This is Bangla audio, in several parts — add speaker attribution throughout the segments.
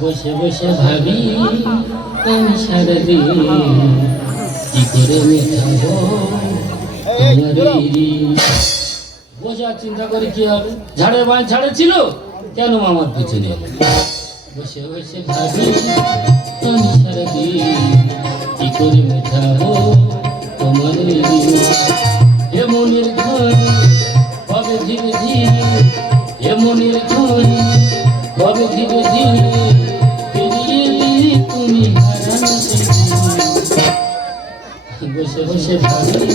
Speaker 1: বসে বসে ভাবি আমি সারাদিন কি করে মেটাবো? বসে আর চিন্তা করে কি হবে? ঝাড়ে বাঁ ঝাড়ে ছিল কেন আমার পিছনে বসে বসে ভাবি আমি সারাদিন কি করে মেটাবো? তোমার? এ মনের ঘরে কবে ধীরে ধীরে এ মনের ঘরে কবে ধীরে ধীরে। বসে বসে ভাবি?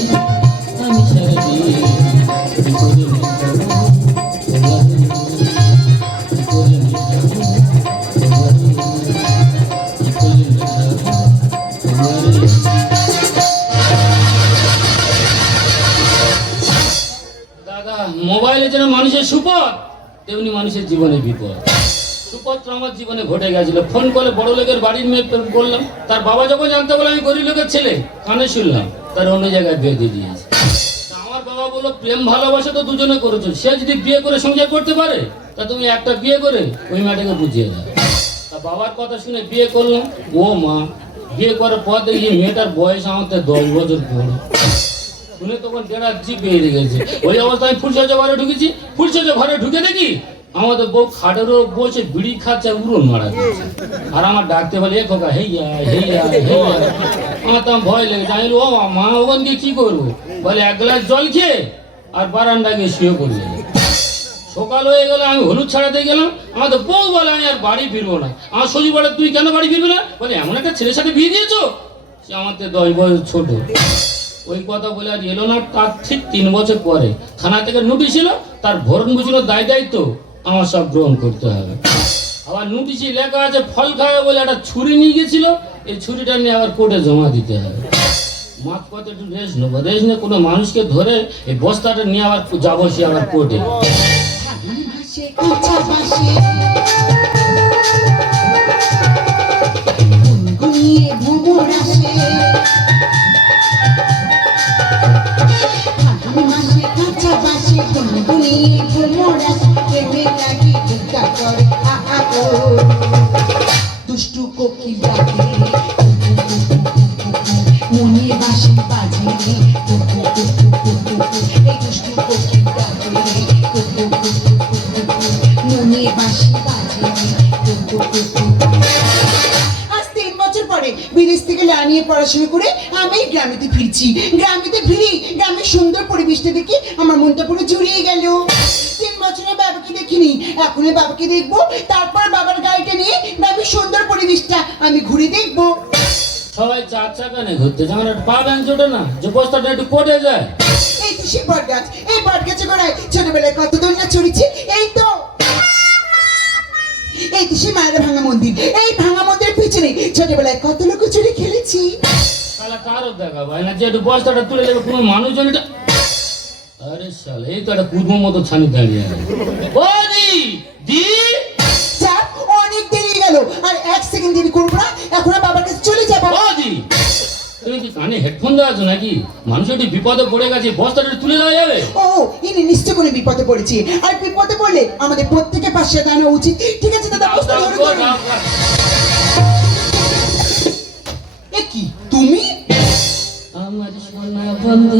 Speaker 1: দাদা মোবাইলে যেন মানুষের সুপথ তেমনি মানুষের জীবনে বিপদ সুপথ আমার জীবনে ঘটে গেছিল। ফোন করে বড় লোকের বাড়ির মেয়ে প্রেম করলাম। তার বাবা যখন জানতে বলে আমি গরিব লোকের ছেলে, কানে শুনলাম, তার অন্য জায়গায় বিয়ে দিয়ে দিয়েছে। আমার বাবা বলল, প্রেম, ভালোবাসা তো দুজনে করেছ। সে যদি বিয়ে করে সংসার করতে পারে, তা তুমি একটা বিয়ে করে ওই মেয়েটাকে বুঝিয়ে দাও। তা বাবার কথা শুনে বিয়ে করলাম। ও মা, বিয়ে করার পর দেখি মেয়েটার বয়স থেকে দশ বছর পড়ে শুনে তখন ডেরা জি বেরিয়ে গেছে। ওই অবস্থায় ফুলসজ্জা ঘরে ঢুকেছি। ফুলসজ্জা ঘরে ঢুকে দেখি আমাদের বউ খাটেরও বসে বিড়ি খাচ্ছে উড়ন মারা আর আমার ডাকতে বলে, এ খোকা হেইয়া হেইয়া হেইয়া আমার তো ভয় লেগেছে। আমি ও মা ওখানকে কি করব? বলে, এক গ্লাস জল খেয়ে আর বারান্দা গিয়ে শুয়ে পড়লে। সকাল হয়ে গেল, আমি হলুদ ছাড়াতে গেলাম। আমাদের বউ বলে, আমি আর বাড়ি ফিরবো না। আমার সজি বলে, তুই কেন বাড়ি ফিরবি না? বলে, এমন একটা ছেলের সাথে বিয়ে দিয়েছ? সে আমার থেকে দশ বছর ছোট। ওই কথা বলে আর এলো না। তার ঠিক তিন বছর পরে থানা থেকে নোটিশ এলো, তার ভরণ বুঝলো দায় দায়িত্ব। আমার সব গ্রহণ করতে হবে। আবার নোটিশে লেখা আছে, ফল খাবে বলে একটা ছুরি নিয়ে গেছিল, এই ছুরিটা নিয়ে আবার কোর্টে জমা দিতে হবে। মাছ পথে একটু রেস্ট নেব। রেস্ট নিয়ে কোনো মানুষকে ধরে এই বস্তাটা নিয়ে আবার যাব সে আবার কোর্টে।
Speaker 2: বাসে গুনগুনিয়ে আসে দুষ্টু কোকি ডাকে। মনে বাসি বাজে। এই দুষ্টু কোকি ডাকে। মনে বাসি বাজে। লানিয়ে পড়াশোনা করে আমি গ্রামেতে ফিরছি। গ্রামেতে ফিরি গ্রামের সুন্দর পরিবেশটা দেখে আমার মনটা পুরো জুড়িয়ে গেল। তিন বছরে বাবাকে দেখিনি এখন বাবাকে দেখব। তারপর বাবার গাড়িটা নিয়ে গ্রামের সুন্দর পরিবেশটা আমি ঘুরে দেখব।
Speaker 1: সবাই চার চাকা নিয়ে ঘুরতে একটা পা না? যে বস্তাটা একটু কোটে যায়।
Speaker 2: এই তো সেই বট গাছ এই বট গাছে ছোটবেলায় কত দোল না চড়েছি এই তো এই দেশে মায়ের ভাঙা মন্দির এই ভাঙা মন্দিরের পিছনে ছোটবেলায় কত লোক চুরি খেলেছি?
Speaker 1: তাহলে কারও দেখা ভাই না যে একটু বস্তাটা তুলে দেবে কোনো মানুষজন এটা আরে শাল এই তো একটা কুদমো মতো ছানি দাঁড়িয়ে ও দি দি।
Speaker 2: অনেক দেরি গেল আর এক সেকেন্ড দেরি করব না এখন বাবার কাছে চলে যাব।
Speaker 1: তুমি কি কানে হেডফোন দেওয়া আছো নাকি? মানুষ একটু বিপদে পড়ে গেছে? বস্তাটা তুলে দেওয়া যাবে?
Speaker 2: ও ইনি নিশ্চয় কোনো বিপদে পড়েছি। আর বিপদে পড়লে আমাদের প্রত্যেকের পাশে দাঁড়ানো উচিত। ঠিক আছে দাদা বস্তা ধরে। এ কি তুমি?
Speaker 1: আমার সোনা বন্ধু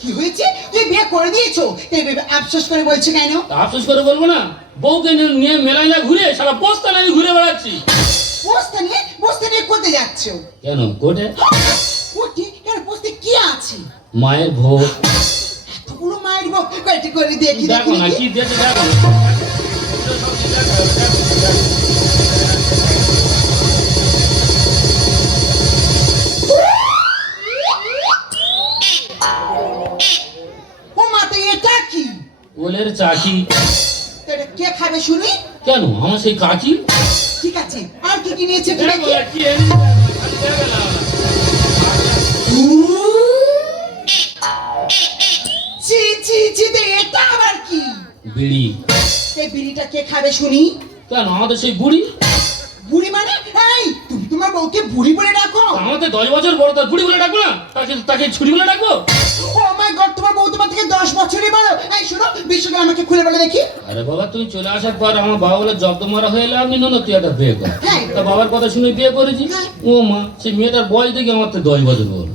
Speaker 1: কি
Speaker 2: হয়েছে? তুই বিয়ে করে দিয়েছ? আফসোস করে বলছো কেন?
Speaker 1: আফসোস করে বলব না। বউকে নিয়ে- মেলায় না ঘুরে সারা বস্তা নিয়ে আমি ঘুরে বেড়াচ্ছি।
Speaker 2: বস্তা নিয়ে? বস্তা নিয়ে কোথায় যাচ্ছ?
Speaker 1: কেন? কোটে
Speaker 2: ওটি কেন বস্তে কি আছে?
Speaker 1: মায়ের ভোগ।
Speaker 2: পুরো মায়ের মুখ কয়টি করে দেখি
Speaker 1: দেখো
Speaker 2: দেখি
Speaker 1: না
Speaker 2: দেখি।
Speaker 1: কি দিয়েছে দেখো গোলের চাকি।
Speaker 2: এটা কে খাবে শুনি?
Speaker 1: কেন? আমার সেই কাকি?
Speaker 2: ঠিক আছে আর কি কি নিয়েছে
Speaker 1: কি দেখে।
Speaker 2: ছি ছি ছি এটা আবার কি?
Speaker 1: বিড়ি।
Speaker 2: এই বিড়িটা কে খাবে শুনি?
Speaker 1: কেন? আমাদের সেই বুড়ি?
Speaker 2: বুড়ি মানে? এই তুমি তোমার বউকে বুড়ি বলে ডাকো।
Speaker 1: আমাদের দশ বছর বড় তার বুড়ি বলে ডাকবো না? তাকে তাকে ছুটি বলে ডাকবো?
Speaker 2: ও মাই গড তোমার বউ তোমার থেকে দশ বছরই বড়। এই শোনো বিশ্বকে আমাকে খুলে বলে দেখি।
Speaker 1: আরে বাবা তুই চলে আসার পর আমার বাবা বলে জব্দ মারা হয়ে এলে আমি না তুই একটা বিয়ে কর
Speaker 2: হ্যাঁ।
Speaker 1: তা বাবার কথা শুনে বিয়ে করেছি।
Speaker 2: হ্যাঁ।
Speaker 1: ও মা সেই মেয়েটার বয়স দেখে আমার তো দশ বছর বড়।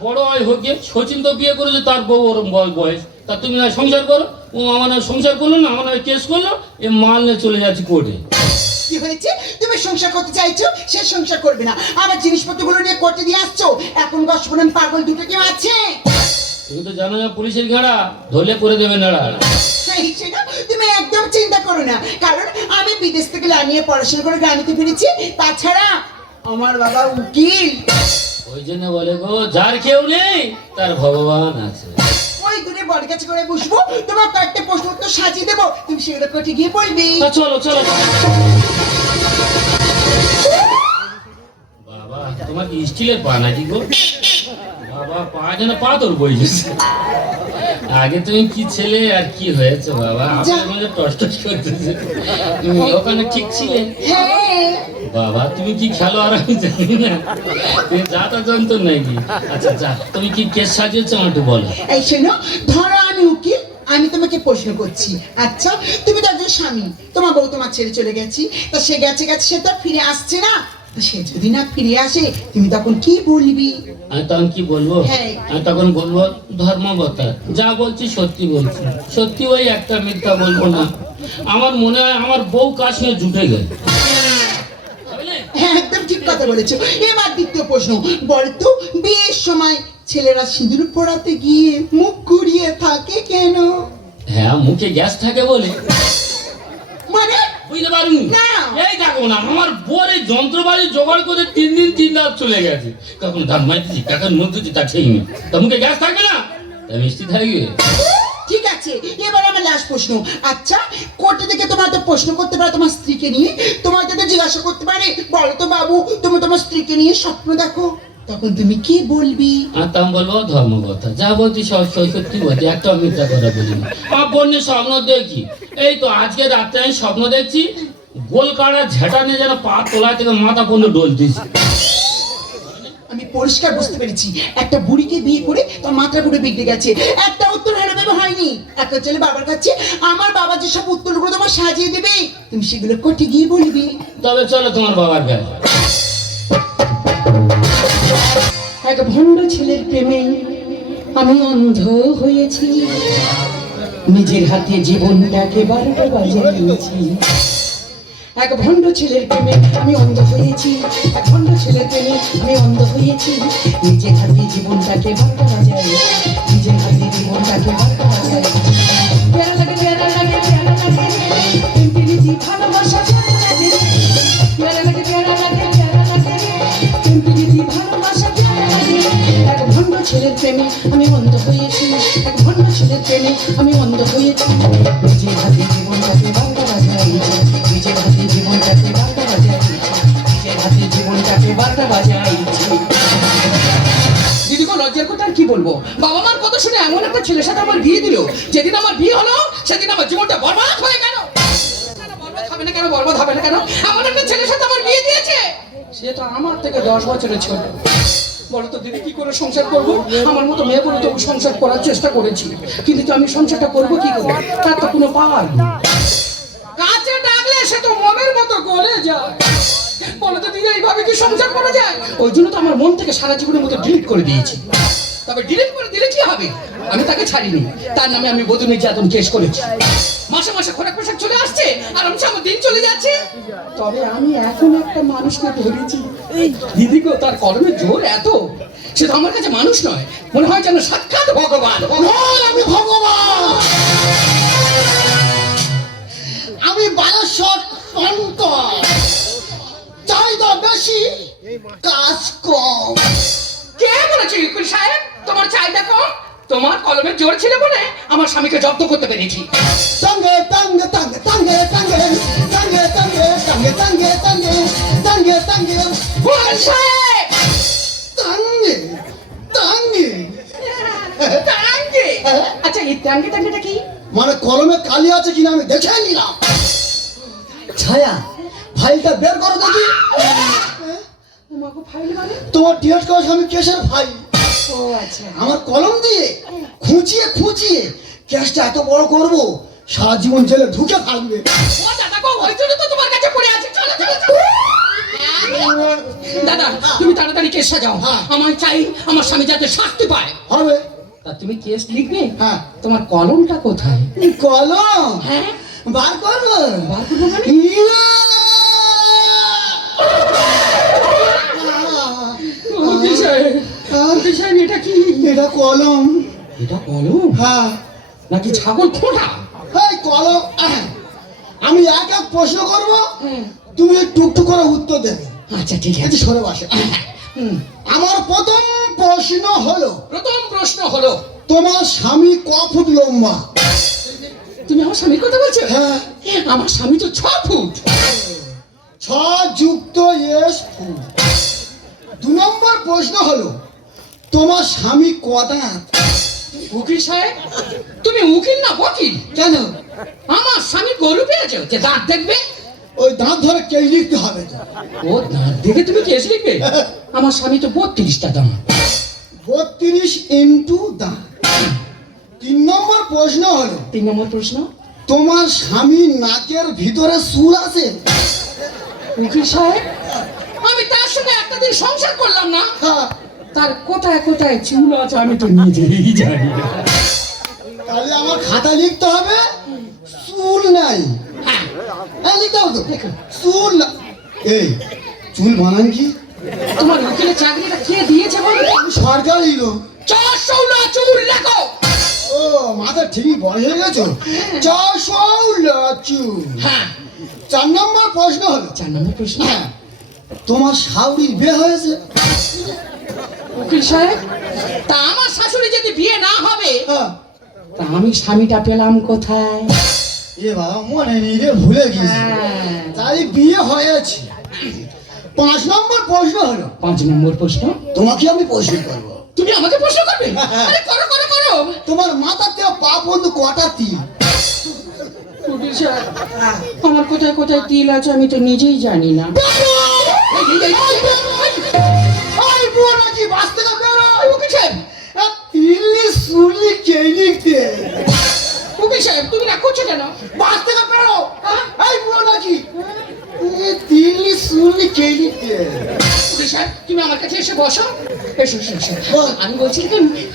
Speaker 1: বড় হয় হোক সচিন তো বিয়ে করেছে তার বউ ওর বয়- বয়স। তা তুমি না সংসার করো। ও আমার সংসার করল না আমার কেস করল এ মাল নিয়ে চলে যাচ্ছি কোর্টে।
Speaker 2: কি হয়েছে? তুমি সংসার করতে চাইছো সে সংসার করবে না। আমার জিনিসপত্রগুলো নিয়ে করতে দিয়ে আসছো এখন পাগল দুটো কেউ আছে?
Speaker 1: তুমি তো জানো না পুলিশের ঘাড়া ধরলে করে দেবে
Speaker 2: সেটা তুমি একদম চিন্তা করো না কারণ আমি বিদেশ থেকে লানিয়ে পড়াশোনা করে গ্রামেতে ফিরেছি তাছাড়া আমার বাবা উকিল।
Speaker 1: ওই জন্য বলে গো যার কেউ নেই তার ভগবান আছে।
Speaker 2: বড় কাছে করে বসবো, তোমার কয়েকটা প্রশ্ন উত্তর সাজিয়ে দেবো। তুমি সেগুলো কোর্টে গিয়ে বলবি
Speaker 1: তা চলো চলো। বাবা, তোমার স্টিলের পা নাকি গো। বাবা, পা যেন পাথর বইছে আগে তুমি কি ছেলে আর কি হয়েছে বাবা? আপনার মধ্যে টস টস করতেছে। ওখানে ঠিক ছিলে?
Speaker 2: হ্যাঁ।
Speaker 1: বাবা তুমি কি খেলো আর আমি জানি না। তুমি যাতা যন্ত্র নাকি? আচ্ছা যা। তুমি কি কেস সাজিয়েছো আমার একটু বলো।
Speaker 2: এই শোনো ধরো আমি উকিল আমি তোমাকে প্রশ্ন করছি। আচ্ছা তুমি তো একজন স্বামী তোমার বউ তোমার ছেড়ে চলে গেছি। তা সে গেছে গেছে সে তো ফিরে আসছে না। তো সে যদি না ফিরে আসে তুমি তখন কি বলবি?
Speaker 1: আমি তখন কি বলব?
Speaker 2: হ্যাঁ।
Speaker 1: আমি তখন বলব ধর্মবতা যা বলছি সত্যি বলছি। সত্যি ওই একটা মিথ্যা বলব না। আমার মনে হয় আমার বউ কাশ্মীর জুটে বুঝলে?
Speaker 2: হ্যাঁ একদম ঠিক কথা বলেছ। এবার দ্বিতীয় প্রশ্ন। বলতো বিয়ের সময় ছেলেরা সিঁদুর পড়াতে গিয়ে মুখ ঘুরিয়ে থাকে কেন?
Speaker 1: হ্যাঁ মুখে গ্যাস থাকে বলে।
Speaker 2: মানে?
Speaker 1: বুঝতে পারিনি? এই দেখো না আমার বোর যন্ত্রবাজি জোগাড় করে তিন দিন তিন রাত চলে গেছে। তা ঠিক নেই তা মুখে গ্যাস থাকবে না? তা মিষ্টি থাকবে?
Speaker 2: ঠিক আছে এবার আমার লাস্ট প্রশ্ন। আচ্ছা কোর্টে থেকে তোমার তো প্রশ্ন করতে পারে তোমার স্ত্রীকে নিয়ে। তোমার যাতে জিজ্ঞাসা করতে পারে বলো তো বাবু তুমি তোমার স্ত্রীকে নিয়ে স্বপ্ন দেখো। তখন তুমি কি বলবি?
Speaker 1: আর তা আমি বলব ধর্মকথা যা বলছি সব সত্যি বলছি একটা মিথ্যা কথা বলি আমার স্বপ্ন দেখি। এই তো আজকে রাত্রে আমি স্বপ্ন দেখছি গোল কাড়া ঝেঁটা নিয়ে যেন পা তোলা থেকে মাথা পর্যন্ত ডলতেছি
Speaker 2: আমি পরিষ্কার বুঝতে পেরেছি। একটা বুড়িকে বিয়ে করে তার মাথা পুরো বিগড়ে গেছে। একটা উত্তর হেরে হয়নি। একটা ছেলে বাবার কাছে আমার বাবা যেসব উত্তরগুলো তোমার সাজিয়ে দেবে তুমি সেগুলো কোর্টে গিয়ে বলবি।
Speaker 1: তবে চলো তোমার বাবার গায়ে
Speaker 2: এক ভণ্ড ছেলের প্রেমে আমি অন্ধ হয়েছি। নিজের হাতে জীবনটাকে বারোটা বাজিয়েছি এক ভণ্ড ছেলের প্রেমে আমি অন্ধ হয়েছি। এক ভণ্ড ছেলের প্রেমে আমি অন্ধ হয়েছি। নিজের হাতে জীবনটাকে বারোটা বাজাই প্রেমে আমি অন্ধ হয়েছি নিজের হাতে জীবনটাকে বারোটা বাজাই নিজের হাতে জীবনটাকে বারোটা বাজাই নিজের হাতে জীবনটাকে বারোটা বাজাইছি
Speaker 3: দিদি লজ্জার কথা কি বলব? বাবা মার কথা শুনে এমন একটা ছেলের সাথে আমার বিয়ে দিল। যেদিন আমার বিয়ে হলো, সেদিন আমার জীবনটা বরবাদ হয়ে গেল। বরবাদ হবে না কেন? বরবাদ হবে না কেন? আমার একটা ছেলের সাথে আমার বিয়ে দিয়েছে। সে তো আমার থেকে দশ বছরের ছোট। বলো তো দিদি, কি করে সংসার করব? আমার মতো মেয়ে বলে তবু সংসার করার চেষ্টা করেছি। কিন্তু আমি সংসারটা করব কি করে? তার তো কোনো পাওয়ার নেই। কাছে ডাকলে সে তো মনের মতো গলে যায়। বলো তো দিদি, এইভাবে কি সংসার করা যায়? ওই জন্য তো আমার মন থেকে সারা জীবনের মতো ডিলিট করে দিয়েছি। তবে ডিলিট করে দিলে কি হবে? আমি তাকে ছাড়িনি। তার নামে আমি বধূ নির্যাতন কেস করেছি। মাসে মাসে খোরাক পোশাক আসছে আমার দিন চলে যাচ্ছে। তবে আমি এখন একটা মানুষকে ধরেছি। দিদি গো তার কলমের জোর এত? সে তো আমার কাছে মানুষ নয়। মনে হয় যেন সাক্ষাৎ ভগবান। আমি ভগবান!
Speaker 2: আমি বায়সক অন্ত চাহিদা বেশি কাজ কম।
Speaker 3: কে বলেছে? সাহেব তোমার চাহিদা কম? তোমার কলমে জোর ছিল বলে আমার স্বামীকে জব্দ করতে পেরেছি
Speaker 4: tange, tange, tange, tange, tange, tange, tange, tange, tange, tange,
Speaker 3: ভুল সাহেব!
Speaker 4: tange, tange।
Speaker 3: টাঙ্গে! আচ্ছা এই টাঙ্গে টাঙ্গেটা কি
Speaker 4: মানে কলমে কালি আছে কিনা আমি দেখে নিলাম ছায়া ফাইলটা বের করো দেখি
Speaker 3: তোমাকে ফাইল মানে
Speaker 4: তোমার ডিএড করা স্বামী কেসের
Speaker 3: আচ্ছা
Speaker 4: আমার কলম দিয়ে খুঁচিয়ে খুঁচিয়ে কেসটা এত বড় করব সারা জীবন জেলে ঢুকে থাকবে।
Speaker 3: দাদা তুমি তাড়াতাড়ি কেস সাজাও।
Speaker 4: হ্যাঁ।
Speaker 3: আমার চাই আমার স্বামী যাতে শাস্তি পায়।
Speaker 4: হবে।
Speaker 3: তা তুমি কেস লিখবে?
Speaker 4: হ্যাঁ।
Speaker 3: তোমার কলমটা কোথায়?
Speaker 4: কলম?
Speaker 3: হ্যাঁ।
Speaker 4: বার করব?
Speaker 3: বার করব মানে? উকিল সাহেব এটা কি?
Speaker 4: এটা কলম।
Speaker 3: এটা কলম?
Speaker 4: হ্যাঁ।
Speaker 3: নাকি ছাগল খোঁটা?
Speaker 4: এই কলম! আমি এক এক প্রশ্ন করব
Speaker 3: হ্যাঁ।
Speaker 4: তুমি টুকটুক করে উত্তর দেবে।
Speaker 3: আচ্ছা ঠিক আছে।
Speaker 4: সরে বসে। আমার প্রথম প্রশ্ন হলো
Speaker 3: প্রথম প্রশ্ন হলো
Speaker 4: তোমার স্বামী ক ফুট লম্বা?
Speaker 3: তুমি আমার স্বামীর কথা বলছো?
Speaker 4: হ্যাঁ
Speaker 3: আমার স্বামী তো ছ ফুট।
Speaker 4: ছ যুক্ত এস ফুট। দু নম্বর প্রশ্ন হলো তোমার স্বামী ক দাঁত
Speaker 3: উকিল সাহেব তুমি উকিল না বকিল?
Speaker 4: কেন?
Speaker 3: আমার স্বামী গরু পেয়েছ যে দাঁত দেখবে?
Speaker 4: ওই দাঁত ধরে কে লিখতে হবে?
Speaker 3: ও দাঁত দেখে তুমি কেস লিখবে? আমার স্বামী তো বত্রিশটা দাঁত
Speaker 4: বত্রিশ ইন্টু দাঁত। তিন নম্বর প্রশ্ন হলো
Speaker 3: তিন নম্বর প্রশ্ন?
Speaker 4: তোমার স্বামীর নাকের ভিতরে চুল আছে?
Speaker 3: উকিল সাহেব আমি তার সঙ্গে একটা দিন সংসার করলাম না।
Speaker 4: হ্যাঁ।
Speaker 3: তার কোথায় কোথায় চুল আছে আমি তো নিজেই জানি না।
Speaker 4: তাহলে আমার খাতা লিখতে হবে? চুল নাই।
Speaker 3: হ্যাঁ।
Speaker 4: হ্যাঁ লিখতে হবে তো। চুল এই চুল বানান কি?
Speaker 3: তোমার উকিলের চাকরিটা কে দিয়েছে বলো?
Speaker 4: সরকারি লোক।
Speaker 3: চারশো না চুল লেখো।
Speaker 4: ও মাথা ঠিকই বড় হয়ে গেছো চারশো চুল।
Speaker 3: হ্যাঁ।
Speaker 4: চার নম্বর প্রশ্ন হলো।
Speaker 3: চার নম্বর প্রশ্ন।
Speaker 4: হ্যাঁ। তোমার শাউরির বিয়ে হয়েছে?
Speaker 3: উকিল সাহেব তা আমার শাশুড়ি যদি বিয়ে না হবে তা? আমি স্বামীটা পেলাম কোথায়?
Speaker 4: এ বাবা মনে নেই রে ভুলে গেছি।
Speaker 3: হ্যাঁ।
Speaker 4: তাই বিয়ে হয়েছে। পাঁচ নম্বর প্রশ্ন হলো।
Speaker 3: পাঁচ নম্বর প্রশ্ন?
Speaker 4: তোমাকে আমি প্রশ্ন করব।
Speaker 3: তুমি আমাকে প্রশ্ন করবে? আরে করো করো করো।
Speaker 4: তোমার মাথার থেকে পা পর্যন্ত কটা তিল?
Speaker 3: আমার কোথায় কোথায় তিল আছে আমি তো নিজেই জানি না। এই, এই, এই, এই, এই,
Speaker 4: এই নাকি বাস থেকে বেরো
Speaker 3: এই, উকিল সাহেব
Speaker 4: তিল্লি সুলি
Speaker 3: উকিল সাহেব তুমি না করছ কেন?
Speaker 4: বাস থেকে বেরো এই নাকি এ তিল্লি সুলি
Speaker 3: উকিল সাহেব তুমি আমার কাছে এসে বসো। এসো এসো। আমি বলছি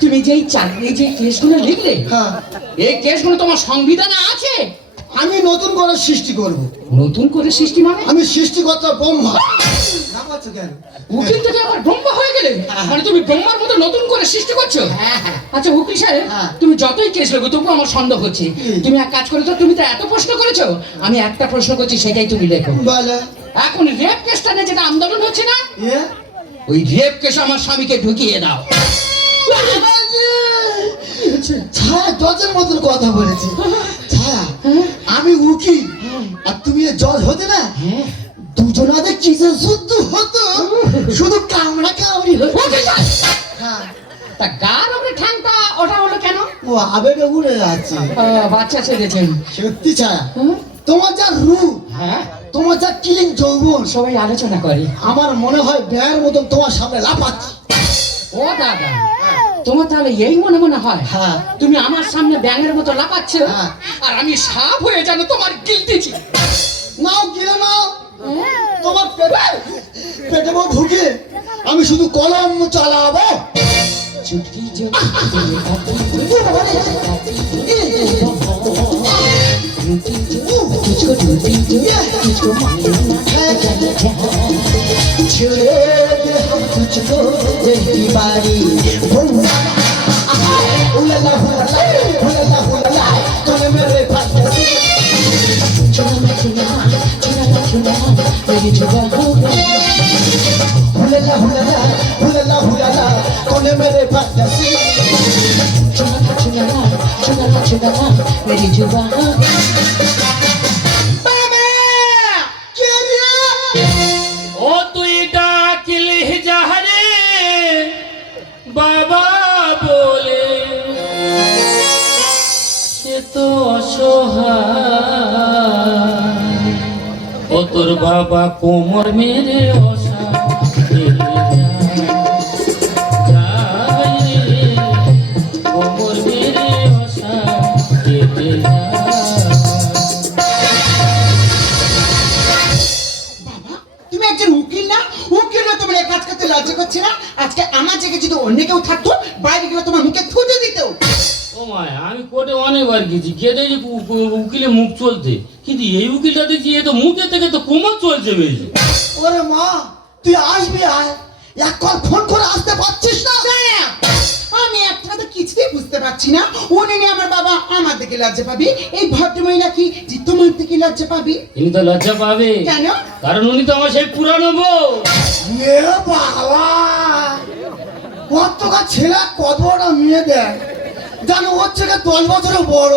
Speaker 3: তুমি যেই চাকরি যে কেসগুলো লিখলে
Speaker 4: হ্যাঁ।
Speaker 3: এই কেসগুলো তোমার সংবিধানে আছে?
Speaker 4: আমি নতুন করে সৃষ্টি করব।
Speaker 3: নতুন করে সৃষ্টি মানে?
Speaker 4: আমি সৃষ্টিকর্তা ব্রহ্মা। না কেন?
Speaker 3: উকিল থেকে আবার ব্রহ্মা হয়ে গেলে? মানে তুমি ব্রহ্মার মতো নতুন করে সৃষ্টি করছ?
Speaker 4: হ্যাঁ, হ্যাঁ।
Speaker 3: আচ্ছা উকিল সাহেব
Speaker 4: হ্যাঁ।
Speaker 3: তুমি যতই কেস লেগো তবু আমার সন্দেহ হচ্ছে। তুমি এক কাজ করে তো তুমি তো এত প্রশ্ন করেছ আমি একটা প্রশ্ন করছি সেটাই তুমি লেখো।
Speaker 4: বলে।
Speaker 3: এখন রেপ কেসটা নিয়ে যেটা আন্দোলন হচ্ছে না ওই রেপ কেস আমার স্বামীকে ঢুকিয়ে দাও।
Speaker 4: ছায়া জজের মতন কথা বলেছে। ছায়া আমি উকিল আর তুমি জজ হতে না? দুজনাদের কিসে শুদ্ধ হতো? শুধু কামড়া কামড়ি হতো! হ্যাঁ।
Speaker 3: তা গার ওপরে ঠ্যাংটা ওটা হলো কেন?
Speaker 4: ও আবেগে উড়ে যাচ্ছে।
Speaker 3: বাচ্চা ছেড়েছেন।
Speaker 4: সত্যি ছায়া তোমার যা রূপ
Speaker 3: হ্যাঁ।
Speaker 4: তোমার যা কিলিং যৌবন
Speaker 3: সবাই আলোচনা করে।
Speaker 4: আমার মনে হয় ব্যায়ের মতন তোমার সামনে লাফাচ্ছি।
Speaker 3: ও দাদা। তোমার তাহলে এই মনে মনে হয়
Speaker 4: হ্যাঁ
Speaker 3: তুমি আমার সামনে ব্যাঙের মতো লাফাচ্ছ
Speaker 4: হ্যাঁ।
Speaker 3: আর আমি সাপ হয়ে জানো তোমার গিলতেছি
Speaker 4: নাও গিলে নাও তোমার পেটে পেটে বউ ঢুকে আমি শুধু কলম চালাবো
Speaker 3: চুটকি চুটকি
Speaker 4: मुझको यही बारी उलला हुलला हुलला हुलला
Speaker 3: तुम मेरे
Speaker 1: फंतासी चुना मैं चुना चुना मैं चुना मेरी जुबान हुलला हुलला हुलला हुलला
Speaker 2: तुम मेरे फंतासी चुना मैं चुना चुना मैं चुना मेरी जुबान লজ্জা করছে না? আজকে আমার জায়গায় যদি অন্য কেউ থাকতো বাইরে গেলে তোমার মুখে থুতে দিত।
Speaker 1: ও মায় আমি কোর্টে অনেকবার গেছি গিয়ে দেখি উকিলে মুখ চলতে। কিন্তু এই উকিলটা দেখছি এ তো মুখে থেকে তো কোমর চলছে বেশি।
Speaker 4: ওরে মা তুই আসবি আয়। এক কল ফোন করে আসতে পারছিস না?
Speaker 2: আমি একটা তো কিছুতেই বুঝতে পারছি না। উনি নিয়ে আমার বাবা আমার দিকে লজ্জা পাবি? এই ভদ্রমহিলা কি যে তোমার দিকে লজ্জা পাবি?
Speaker 1: ইনি তো লজ্জা পাবে।
Speaker 2: কেন?
Speaker 1: কারণ উনি তো আমার সেই পুরানো বউ।
Speaker 4: এ বাবা কতটা ছেলে কত বড় মেয়ে দেয় জানো ওর থেকে দশ বছরও বড়।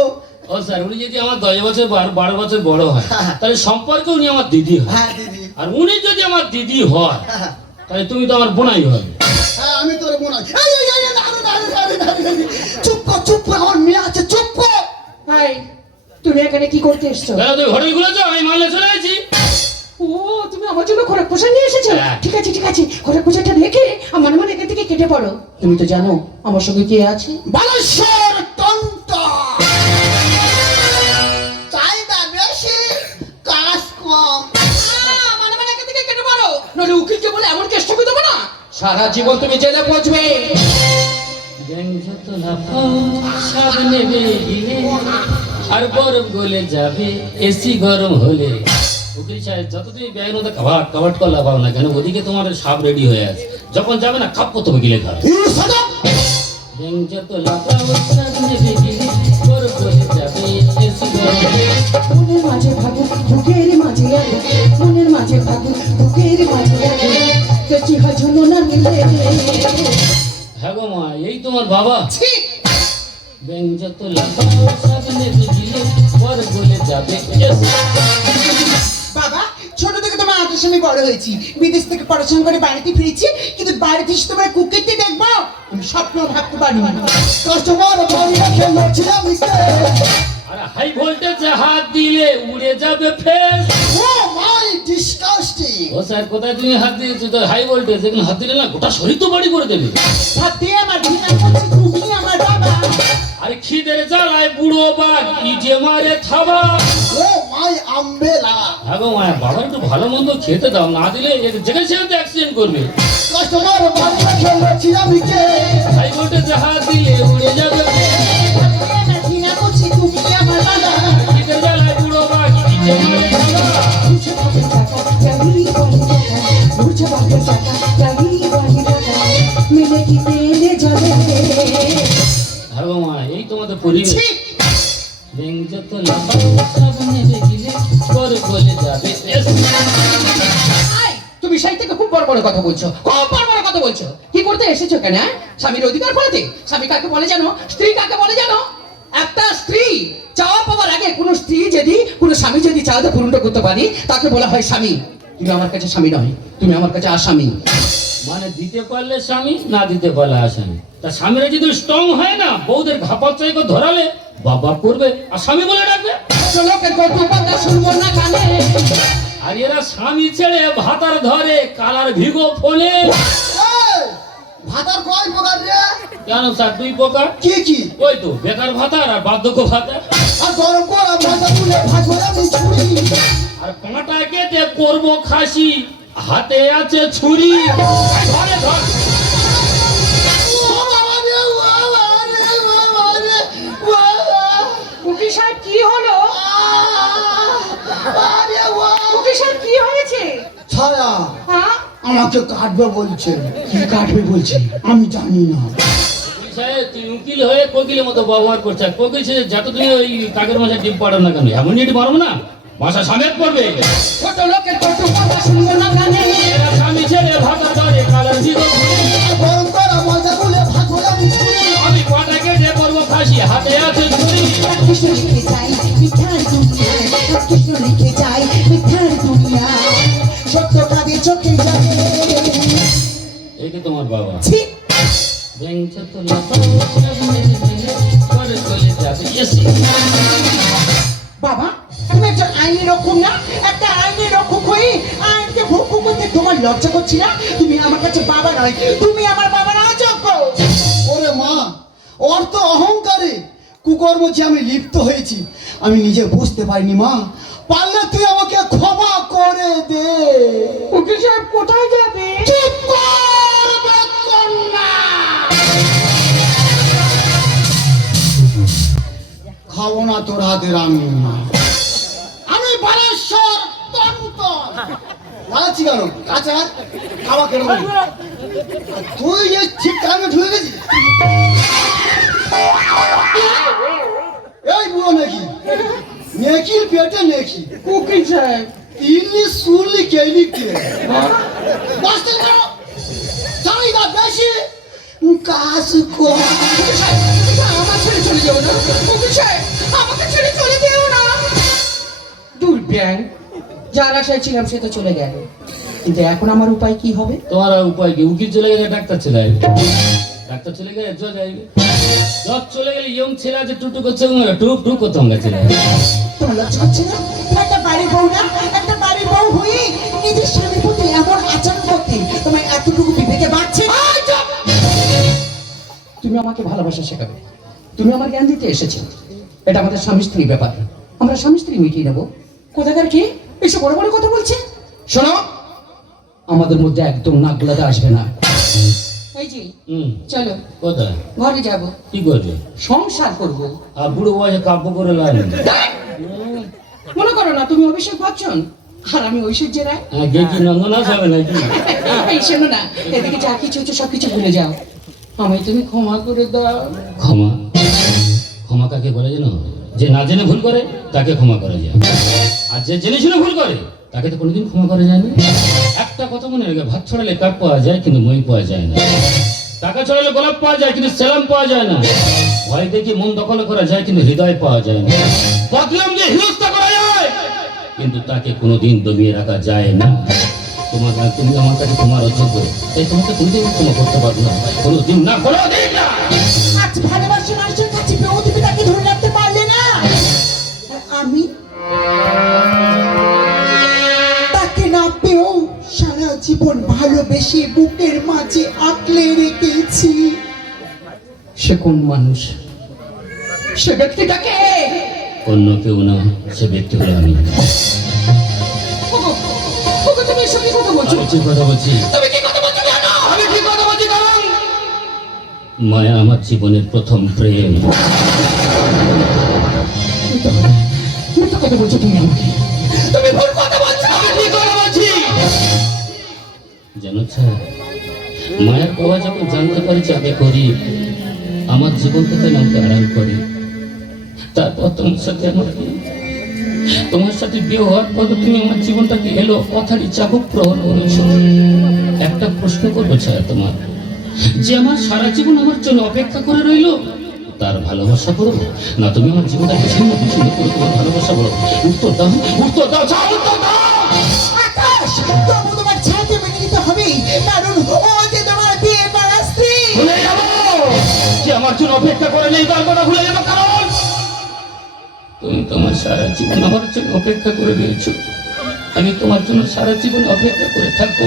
Speaker 1: ও স্যার উনি যদি আমার দশ বছর বারো বারো বছর বড় হয় তাহলে সম্পর্কে উনি আমার দিদি হয়।
Speaker 4: হ্যাঁ
Speaker 1: আর উনি যদি আমার দিদি হয়
Speaker 4: হ্যাঁ,
Speaker 1: তাহলে তুমি তো আমার বোনাই হবে।
Speaker 4: হ্যাঁ আমি তোর হয় এই, এই, এই, না, না, না, না, না, না, না, চুপ কর চুপ কর আমার মেয়ে আছে চুপ কর।
Speaker 3: তুমি এখানে কি করতে এসছো?
Speaker 1: তুমি হোটেল খুলেছো? আমি মানলে চলে গেছি
Speaker 3: ও তুমি আমার জন্য খোরাক পোশাক নিয়ে এসেছ?
Speaker 1: হ্যাঁ।
Speaker 3: ঠিক আছে ঠিক আছে। খোরাক পোশাকটা রেখে আমার মনে এখান থেকে কেটে পড়ো। তুমি তো জানো আমার সঙ্গে কে আছে?
Speaker 4: বালেশ্বর টন্টা
Speaker 3: উকিলকে বলে এমন কেষ্ট দেবো না? সারা জীবন তুমি জেলে পৌঁছবে।
Speaker 1: আর বরফ গলে যাবে এসি গরম হলে। উকিল সাহেব যত তুমি ব্যাগের মধ্যে কাবাট কাবাট করে লাফাও না। কেন ওদিকে তোমার সাপ রেডি হয়ে আছে। যখন যাবে না খাপ গিলে যত লাফাও গলে যাবে গরম হলে
Speaker 3: মনের মাঝে ভাবু বুকের মাঝে আগে মনের মাঝে ভাবু বুকের মাঝে আগে কেচি হয় না মিলে
Speaker 1: হ্যাঁ মা, এই তোমার বাবা।
Speaker 2: ছোট থেকে তোমার আদর্শ আমি বড় হয়েছি। বিদেশ থেকে পড়াশোনা করে বাড়িতে ফিরেছি, কিন্তু বাড়িতে এসে তোমার কুকুরটি দেখব? স্বপ্ন ভাবতে পারি
Speaker 1: আর হাই ভোল্টেজে হাত দিলে উড়ে যাবে face.
Speaker 4: Oh my disgusting
Speaker 1: oh sir কোথায় তুমি হাত দিয়েছ? তো হাই ভোল্টেজ এখানে হাত দিলে না গোটা শরীর তো বাড়ি করে দেবে।
Speaker 2: ভাবতে আমার ঘৃণা করছে তুমি আমার বাবা।
Speaker 1: আরে খিদের জ্বালায় বুড়ো বাঘ ইটে মারে থাবা।
Speaker 4: ও মাই আমবেলা
Speaker 1: হ্যাঁ গো মায়া বাবা একটু ভালো মন্দ খেতে দাও না দিলে যেখানে সেখানে তো অ্যাক্সিডেন্ট করবে।
Speaker 4: কাস্টমার বাড়ি রেখে লড়ছিলাম
Speaker 1: হাই ভোল্টেজে হাত দিলে উড়ে যাবে।
Speaker 2: ঘৃণা করছে তুমি
Speaker 1: এই তোমাদের পরিবেশ।
Speaker 2: ছি।
Speaker 1: ব্যাং সব নেবে গিলে বড় বলে যাবে
Speaker 3: তুমি সেই থেকে খুব বড় বড় কথা বলছো খুব বড় বড় কথা বলছো। কি করতে এসেছ কেন হ্যাঁ? স্বামীর অধিকার ফলাতে? স্বামী কাকে বলে জানো? স্ত্রী কাকে বলে জানো? একটা স্ত্রী যদি কোনো স্বামী যদি চাওয়াতে পূরণ করতে পারি তাকে বলা হয় স্বামী। তুমি আমার কাছে স্বামী নয়। তুমি আমার কাছে আসামি।
Speaker 1: মানে দিতে পারলে স্বামী না দিতে পারলে আসামি। তা স্বামীরা যদি স্ট্রং হয় না বউদের ঘাপার চাইকে ধরালে বাবা করবে। আর স্বামী বলে ডাকবে?
Speaker 3: শুনব না কানে।
Speaker 1: আর এরা স্বামী ছেড়ে ভাতার ধরে কালার ভিগো ফোনে
Speaker 4: ভাতার কয় প্রকার রে?
Speaker 1: কেন স্যার দুই প্রকার।
Speaker 4: কি কি?
Speaker 1: ওই তো বেকার ভাতা আর বার্ধক্য ভাতা।
Speaker 4: আর গরম করা ভাতা তুলে ছুরি।
Speaker 1: আর কাঁটা কেটে করব খাসি হাতে আছে ছুরি। ধরে ধর
Speaker 4: ও বাবা রে ও বাবা রে ও বাবা রে ও বাবা
Speaker 3: উকিল সাহেব কি হলো?
Speaker 4: আরে
Speaker 3: সাহেব কি হয়েছে?
Speaker 4: ছায়া।
Speaker 3: হ্যাঁ?
Speaker 4: আমাকে কাটবে বলছে।
Speaker 3: কি কাটবে বলছে?
Speaker 4: আমি জানি না।
Speaker 1: উকিল হয়ে কোকিলের মতো ব্যবহার করছে আর কোকিল সে যত তুমি ওই কাকের মাসে ডিম পাড়ো না কেন? এমন ডিম পারব না? সামেত পড়বে
Speaker 3: ছোট লোকের কটু কথা শুনব না কানে
Speaker 1: স্বামী ধরে কালার
Speaker 4: আমি
Speaker 1: কটা কেটে করব খাসি হাতে আছে ছুরি।
Speaker 2: কৃষ্ণ লিখে যাই মিথ্যার দুনিয়ায় কৃষ্ণ লিখে যাই মিথ্যার দুনিয়ায় সত্য কাঁদে চোখে যাবে
Speaker 1: এই যে তোমার বাবা।
Speaker 2: ছি।
Speaker 1: ভেঙছে তো লতা করে চলে যাবে। এসে
Speaker 2: বাবা তুমি একটা আইনি রক্ষক না? একটা আইনি রক্ষক হয়ে আইনকে ভক্ষ করতে তোমার লজ্জা করছি না? তুমি আমার কাছে বাবা নয় তুমি আমার বাবার অযোগ্য
Speaker 4: ওরে মা ওর তো অহংকারে কুকর্ম যে আমি লিপ্ত হয়েছি আমি নিজে বুঝতে পারিনি মা। পারলে তুই আমাকে ক্ষমা করে দে।
Speaker 3: উকিল সাহেব কোথায় যাবে?
Speaker 4: চুপ কর খাব না তোর হাতের আমি আমি বালেশ্বর তন্ত যাচ্ছি কেন? কাঁচা খাওয়া কেন তুই যে ঠিক টাইমে ঢুকে গেছিস। এই বুড়ো নাকি? নেকির পেটে নেকি।
Speaker 3: উকিল সাহেব
Speaker 4: ইনি শুনলি কে। লিখতে বাঁচতে কেন জানি না বেশি কাজ কর।
Speaker 3: আমার ছেড়ে চলে যাও না। উকিল সাহেব আমাকে ছেড়ে চলে যেও না। দূর ব্যাং। যার আশায় ছিলাম সে তো চলে গেল। কিন্তু এখন আমার উপায় কি হবে?
Speaker 1: তোমার আর উপায় কি? উকিল চলে গেলে ডাক্তার চলে আসবে ডাক্তার চলে গেলে জজ চলে গেলে ইয়ং ছেলে আছে টুটু করছে টুক টুক করতে হবে
Speaker 2: তুমি একটা বাড়ির বউ না একটা বাড়ির বউ হয়ে নিজের স্বামীর প্রতি এমন আচরণ করতে তোমার এতটুকু বিবেকে বাড়ছে
Speaker 3: তুমি আমাকে ভালোবাসা শেখাবে। তুমি আমার জ্ঞান দিতে এসেছ। এটা আমাদের স্বামী স্ত্রীর ব্যাপার। আমরা স্বামী স্ত্রী মিটিয়ে নেব। কোথাকার কি? এসব বড় বড় কথা বলছে। শোনো আমাদের মধ্যে একদম নাক গলাতে আসবে না। এই যে চলো
Speaker 1: কোথায়?
Speaker 3: ঘরে যাব।
Speaker 1: কি করবে
Speaker 3: সংসার করব।
Speaker 1: আর বুড়ো বয়সে কাব্য করে লাভ নেই।
Speaker 3: মনে করো না তুমি অভিষেক বচ্চন? আর আমি ঐশ্বর্য রায়?
Speaker 1: হ্যাঁ কে কি নাকি?
Speaker 3: এই শোনো না এদিকে যা কিছু হচ্ছে সব কিছু ভুলে যাও। আমায় তুমি ক্ষমা করে দাও।
Speaker 1: ক্ষমা? ক্ষমা কাকে বলে জানো যে না জেনে ভুল করে তাকে ক্ষমা করা যায়। আর যে জেনে শুনে ভুল করে তাকে তো কোনোদিন ক্ষমা করা যায় না একটা কথা মনে রেখে ভাত ছড়ালে কাক পাওয়া যায়, কিন্তু মই পাওয়া যায় না। টাকা ছড়ালে গোলাপ পাওয়া যায়, কিন্তু সেলাম পাওয়া যায় না। ভয় দেখি মন দখল করা যায়, কিন্তু হৃদয় পাওয়া যায় না। বদলাম যে করা যায়, কিন্তু তাকে কোনোদিন দমিয়ে রাখা যায় না। তোমার তুমি আমার কাছে তোমার অযোগ্য। তাই তোমাকে কোনোদিন ক্ষমা করতে পারব না। কোনোদিন না কোনোদিন না।
Speaker 2: আজ ভালোবাসা ভালোবেসে বুকের মাঝে আঁকলে রেখেছি।
Speaker 3: সে কোন মানুষ? সে ব্যক্তিটাকে?
Speaker 1: অন্য কেউ না সে ব্যক্তি হলো আমি
Speaker 3: তুমি এসব কি কথা বলছো?
Speaker 1: আমি কথা বলছি?
Speaker 3: তুমি কি কথা বলছো আমি কি কথা বলছি কারণ
Speaker 1: মায়া আমার জীবনের প্রথম প্রেম।
Speaker 3: কথা বলছো তুমি আমাকে।
Speaker 1: জানো মায়ের বাবা যখন জানতে পারি যে আমি করি। আমার জীবন থেকে আমাকে আড়াল করে। তারপর তোমার সাথে আমার তোমার সাথে বিয়ে হওয়ার পর তুমি আমার জীবনটাকে এলো কথারই চাবুক প্রহর করেছ। একটা প্রশ্ন করব ছায়া তোমার। যে আমার সারা জীবন আমার জন্য অপেক্ষা করে রইল, তার ভালোবাসা করো না, তুমি আমার জীবনটাকে ছিন্ন, বিচ্ছিন্ন করে তোমার ভালোবাসা করো উত্তর দাও উত্তর দাও উত্তর দাও! অপেক্ষা করে নেই কথা ভুলে যাব কারণ। তুমি তোমার সারা জীবন আমার জন্য অপেক্ষা করে রয়েছো। আমি তোমার জন্য সারা জীবন অপেক্ষা করে থাকব।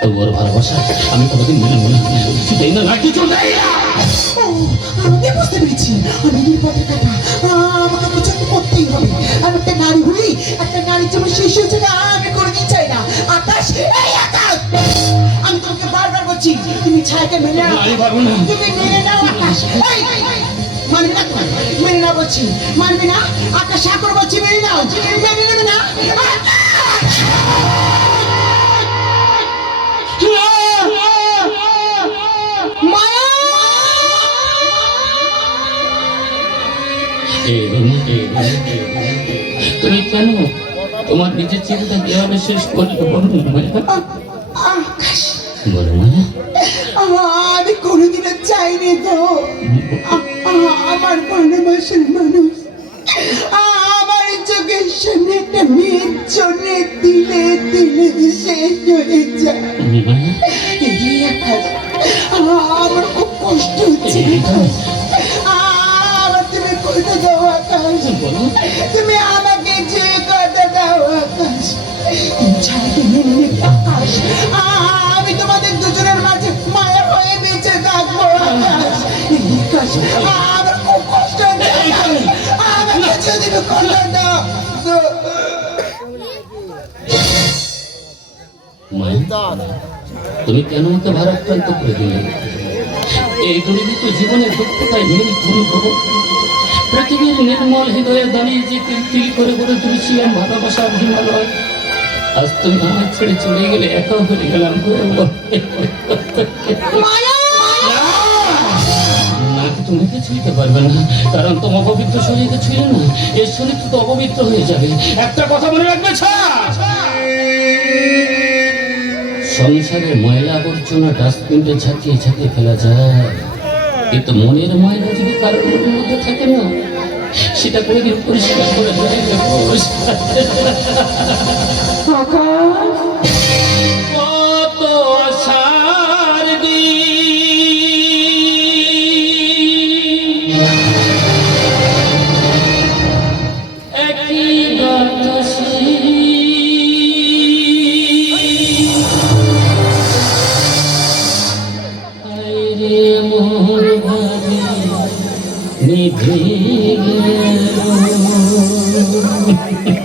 Speaker 1: তবুর ভালোবাসা আমি কোনোদিন মনে মনে কিছু দেই না না কিছু দেই না।
Speaker 2: আমি বুঝতে পেরেছি? আমি নির্বাচন কথা। আমাকে পছন্দ করতেই হবে। আমি একটা নারী হই একটা নারী যেমন শেষ হয়েছে না আমি কোনোদিন চাই না। আকাশ এই আকাশ! তুমি ছায়াকে মেনে নাও
Speaker 1: না, না।
Speaker 2: তুমি মেনে নাও আকাশ। মানবে না মেনে নাও বলছি। মানবে না? আকাশ সাকর বলছি মেনে নাও। মেনে নেবে না।
Speaker 1: তুমি কেন তোমার নিজের চিন্তা কীভাবে শেষ না মায়া?
Speaker 2: আকাশ
Speaker 1: বলো মায়া
Speaker 2: আর চাইনি তো। আমার ভালোবাসার মানুষ। আমার চোখের সামনে একটা মেয়ের জন্য দিলে দিলে শেষ হয়ে যায়। আমার খুব কষ্ট হচ্ছে। আমার তুমি কথা দাও আকাশ। তুমি আমাকে যে কথা দাও আকাশ। আকাশ। আমি তোমাদের দুজনের মাঝে মায়া হয়ে বেঁচে থাকব
Speaker 1: তুমি কেন আমাকে ভারাক্রান্ত করে দিলে? এই দরিদ্র জীবনের দুঃখটাই মেনে তুমি প্রভু পৃথিবীর নির্মল হৃদয়ে দাঁড়িয়ে যে তিল করে গড়ে তুলেছিলাম ভালোবাসার হিমালয় আজ তুমি আমার ছেড়ে চলে গেলে একা হয়ে গেলাম নাকি তুমি কে পারবে না কারণ তোমার অপবিত্র শরীরে ছুঁয়ে না। এর শরীর তো অপবিত্র হয়ে যাবে। একটা কথা মনে রাখবে সংসারের ময়লা আবর্জনা ডাস্টবিনটা ঝাঁকিয়ে ঝাঁকিয়ে ফেলা যায়। কিন্তু মনের ময়লা যদি কারোর মধ্যে থাকে না সেটা কোনোদিন পরিষ্কার করে দেয়
Speaker 2: like